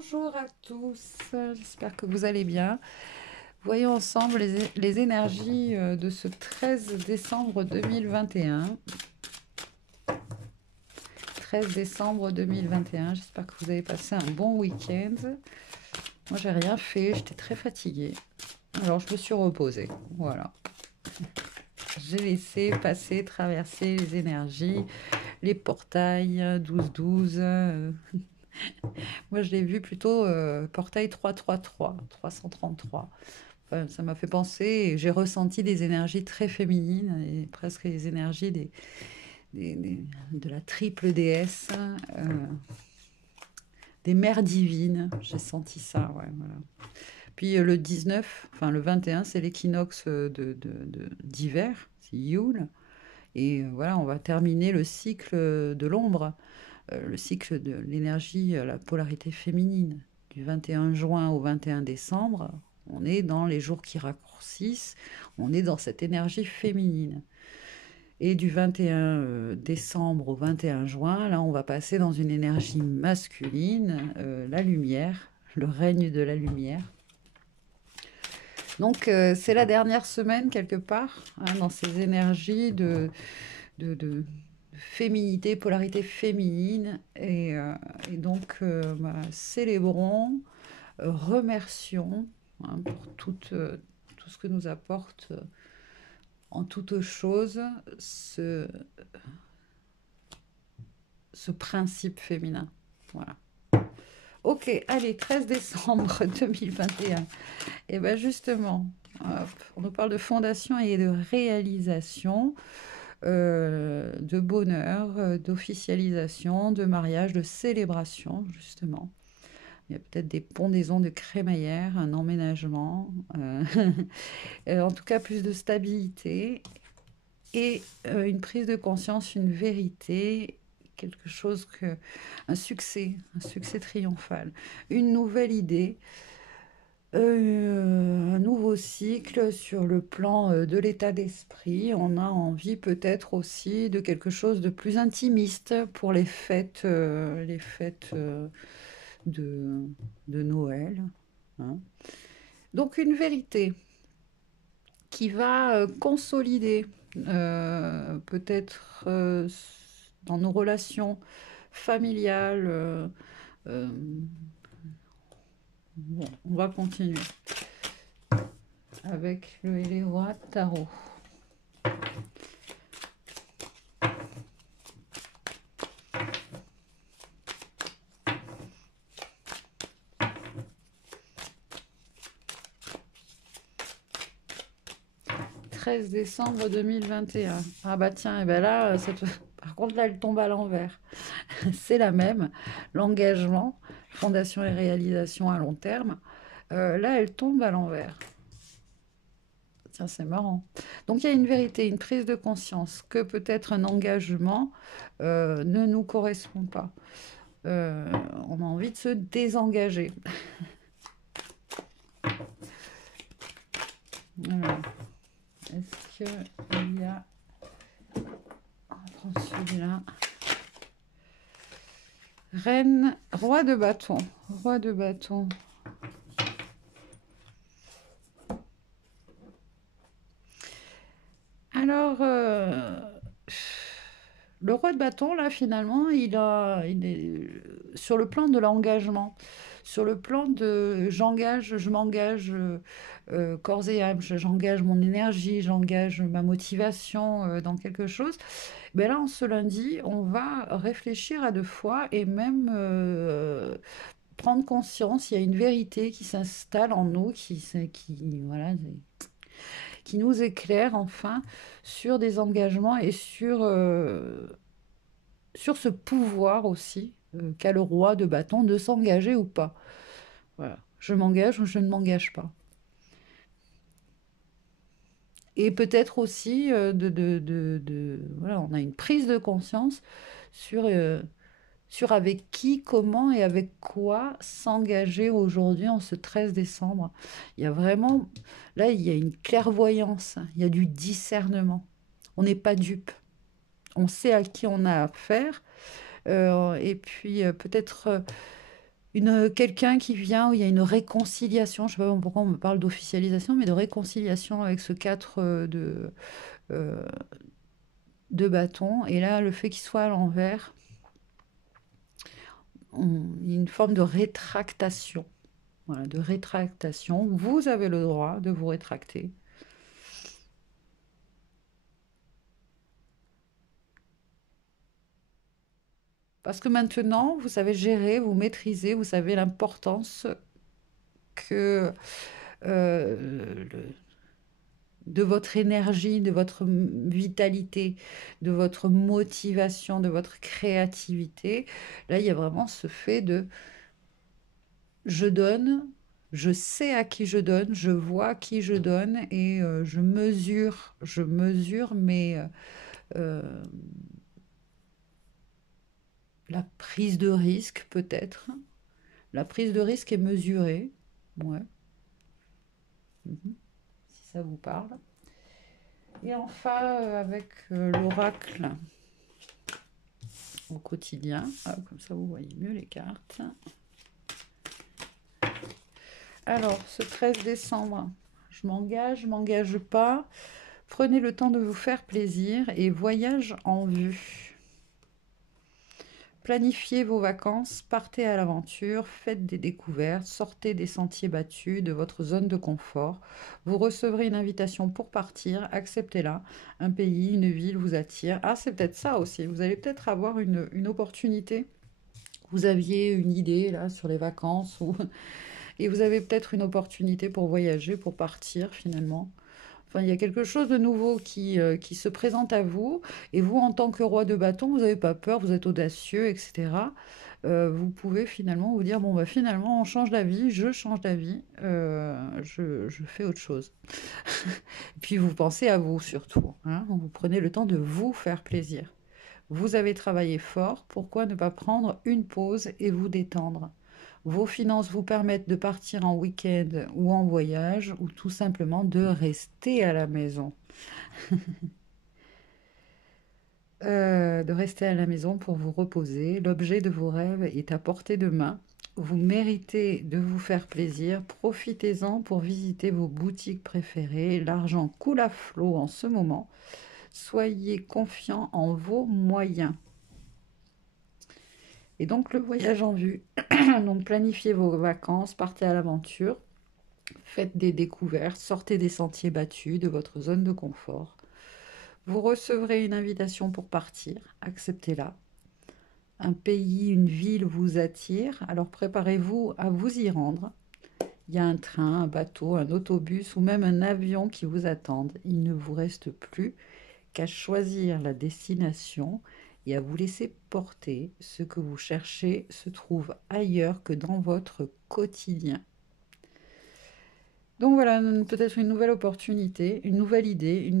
Bonjour à tous, j'espère que vous allez bien. Voyons ensemble les énergies de ce 13 décembre 2021. 13 décembre 2021, j'espère que vous avez passé un bon week-end. Moi, j'ai rien fait, j'étais très fatiguée. Alors, je me suis reposée. Voilà. J'ai laissé passer, traverser les énergies, les portails 12-12. Moi, je l'ai vu plutôt portail 333, 333. Enfin, ça m'a fait penser, et j'ai ressenti des énergies très féminines, et presque les énergies de la triple déesse, des mères divines. J'ai senti ça, ouais, voilà. Puis le 19, enfin le 21, c'est l'équinoxe d'hiver, c'est Yule. Et voilà, on va terminer le cycle de l'ombre, le cycle de l'énergie, la polarité féminine. Du 21 juin au 21 décembre, on est dans les jours qui raccourcissent, on est dans cette énergie féminine. Et du 21 décembre au 21 juin, là, on va passer dans une énergie masculine, la lumière, le règne de la lumière. Donc, c'est la dernière semaine, quelque part, hein, dans ces énergies de féminité, polarité féminine. Et donc, bah, célébrons, remercions, hein, pour tout ce que nous apporte en toute chose ce principe féminin. Voilà. Ok, allez, 13 décembre 2021. Et bien justement, hop, on nous parle de fondation et de réalisation, de bonheur, d'officialisation, de mariage, de célébration, justement. Il y a peut-être des pendaisons de crémaillère, un emménagement, en tout cas plus de stabilité et une prise de conscience, une vérité, quelque chose que un succès triomphal, une nouvelle idée, un nouveau cycle sur le plan de l'état d'esprit. On a envie peut-être aussi de quelque chose de plus intimiste pour les fêtes de, de Noël, hein. Donc une vérité qui va consolider peut-être dans nos relations familiales. Euh, bon, on va continuer avec le Hélérois Tarot. 13 décembre 2021. Ah bah tiens, et ben là, par contre là, elle tombe à l'envers. C'est la même, l'engagement, fondation et réalisation à long terme. Là, elle tombe à l'envers. Tiens, c'est marrant. Donc il y a une vérité, une prise de conscience que peut-être un engagement ne nous correspond pas. On a envie de se désengager. Alors, est-ce qu'il y a... On va prendre celui-là. Reine, roi de bâton. Roi de bâton. Alors, le roi de bâton, là, finalement, il est sur le plan de l'engagement, sur le plan de j'engage, je m'engage corps et âme, j'engage mon énergie, j'engage ma motivation dans quelque chose. Ben là, en ce lundi, on va réfléchir à deux fois et même prendre conscience, il y a une vérité qui s'installe en nous, voilà, qui nous éclaire enfin sur des engagements et sur ce pouvoir aussi qu'a le roi de bâton de s'engager ou pas. Voilà. Je m'engage ou je ne m'engage pas. Et peut-être aussi, voilà, on a une prise de conscience sur avec qui, comment et avec quoi s'engager aujourd'hui en ce 13 décembre. Il y a vraiment, là, il y a une clairvoyance, il y a du discernement. On n'est pas dupe. On sait à qui on a affaire. Et puis peut-être quelqu'un qui vient où il y a une réconciliation. Je sais pas pourquoi on me parle d'officialisation, mais de réconciliation avec ce 4 euh, de bâton. Et là, le fait qu'il soit à l'envers, il y a une forme de rétractation. Voilà, de rétractation. Vous avez le droit de vous rétracter. Parce que maintenant, vous savez gérer, vous maîtrisez, vous savez l'importance que de votre énergie, de votre vitalité, de votre motivation, de votre créativité. Là, il y a vraiment ce fait de je donne, je sais à qui je donne, je vois à qui je donne et je mesure euh, la prise de risque peut-être. La prise de risque est mesurée, ouais, mhm, si ça vous parle. Et enfin, avec l'oracle au quotidien, hop, comme ça vous voyez mieux les cartes. Alors, ce 13 décembre, je m'engage pas. Prenez le temps de vous faire plaisir et voyage en vue. Planifiez vos vacances, partez à l'aventure, faites des découvertes, sortez des sentiers battus, de votre zone de confort. Vous recevrez une invitation pour partir, acceptez-la. Un pays, une ville vous attire. Ah, c'est peut-être ça aussi. Vous allez peut-être avoir une opportunité. Vous aviez une idée là sur les vacances et vous avez peut-être une opportunité pour voyager, pour partir finalement. Enfin, il y a quelque chose de nouveau qui se présente à vous, et vous, en tant que roi de bâton, vous n'avez pas peur, vous êtes audacieux, etc. Vous pouvez finalement vous dire, bon, bah, finalement, on change d'avis, je change d'avis, je fais autre chose. Puis vous pensez à vous surtout, hein, vous prenez le temps de vous faire plaisir. Vous avez travaillé fort, pourquoi ne pas prendre une pause et vous détendre? Vos finances vous permettent de partir en week-end ou en voyage ou tout simplement de rester à la maison. De rester à la maison pour vous reposer. L'objet de vos rêves est à portée de main. Vous méritez de vous faire plaisir. Profitez-en pour visiter vos boutiques préférées. L'argent coule à flot en ce moment. Soyez confiant en vos moyens. Et donc le voyage en vue. Donc planifiez vos vacances, partez à l'aventure, faites des découvertes, sortez des sentiers battus, de votre zone de confort. Vous recevrez une invitation pour partir, acceptez-la. Un pays, une ville vous attire, alors préparez-vous à vous y rendre. Il y a un train, un bateau, un autobus ou même un avion qui vous attendent. Il ne vous reste plus qu'à choisir la destination et à vous laisser porter. Ce que vous cherchez se trouve ailleurs que dans votre quotidien. Donc voilà, peut-être une nouvelle opportunité, une nouvelle idée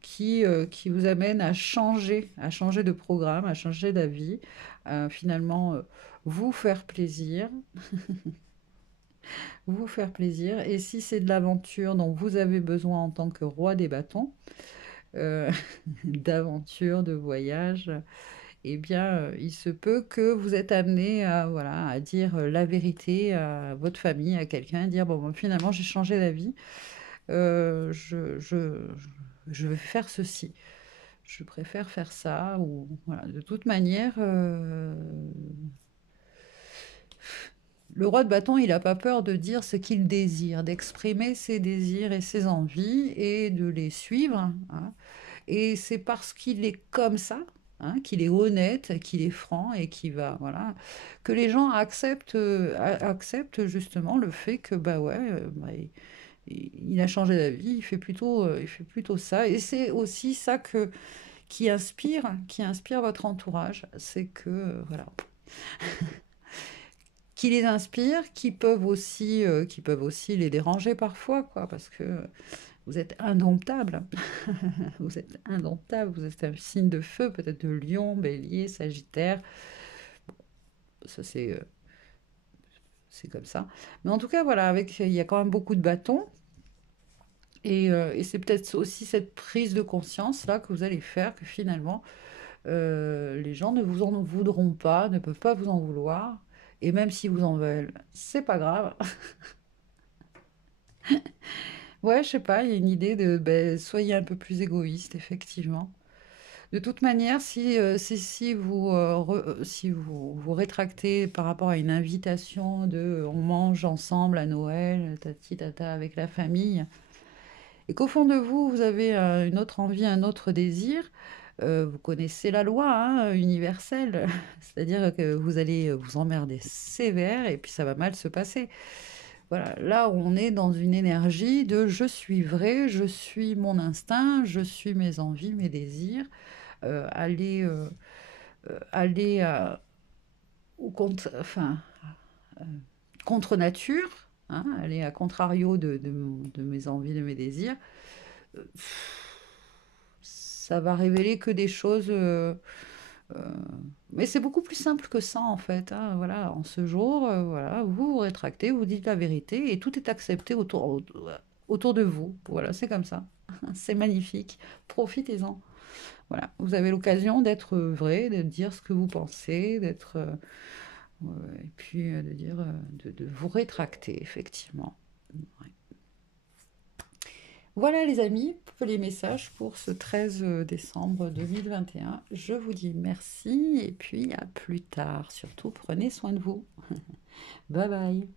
qui vous amène à changer de programme, à changer d'avis, à finalement vous faire plaisir, vous faire plaisir. Et si c'est de l'aventure dont vous avez besoin en tant que roi des bâtons, euh, d'aventure, de voyage, eh bien, il se peut que vous êtes amené à, voilà, à dire la vérité à votre famille, à quelqu'un, dire, bon, finalement, j'ai changé d'avis, euh, je, je, je vais faire ceci. Je préfère faire ça, ou voilà. De toute manière, le roi de bâton, il n'a pas peur de dire ce qu'il désire, d'exprimer ses désirs et ses envies et de les suivre, hein. Et c'est parce qu'il est comme ça, hein, qu'il est honnête, qu'il est franc et qui va, voilà, que les gens acceptent justement le fait que, bah ouais, bah, il a changé d'avis, il fait plutôt ça. Et c'est aussi ça qui inspire votre entourage, c'est que, voilà, qui les inspire, qui peuvent aussi les déranger parfois, quoi, parce que vous êtes indomptable. Vous êtes indomptable, vous êtes un signe de feu, peut-être de lion, bélier, sagittaire. Ça, c'est comme ça. Mais en tout cas, voilà, il y a quand même beaucoup de bâtons. Et c'est peut-être aussi cette prise de conscience là que vous allez faire que finalement, les gens ne vous en voudront pas, ne peuvent pas vous en vouloir. Et même si vous en veulent, c'est pas grave. Ouais, je sais pas, il y a une idée de ben, soyez un peu plus égoïste, effectivement. De toute manière, si vous, si vous vous rétractez par rapport à une invitation de on mange ensemble à Noël, tati tata avec la famille, et qu'au fond de vous, vous avez une autre envie, un autre désir, vous connaissez la loi universelle, c'est-à-dire que vous allez vous emmerder sévère et puis ça va mal se passer. Voilà, là on est dans une énergie de je suis vrai, je suis mon instinct, je suis mes envies, mes désirs, aller, aller au contre, enfin, euh, contre nature, hein, aller à contrario de mes envies, de mes désirs. euh, Ça va révéler que des choses. Euh, mais c'est beaucoup plus simple que ça en fait, hein. Voilà, en ce jour, voilà, vous vous rétractez, vous dites la vérité et tout est accepté autour de vous. Voilà, c'est comme ça. C'est magnifique. Profitez-en. Voilà, vous avez l'occasion d'être vrai, de dire ce que vous pensez, d'être et puis de dire de vous rétracter effectivement. Ouais. Voilà les amis, les messages pour ce 13 décembre 2021. Je vous dis merci et puis à plus tard. Surtout prenez soin de vous. Bye bye.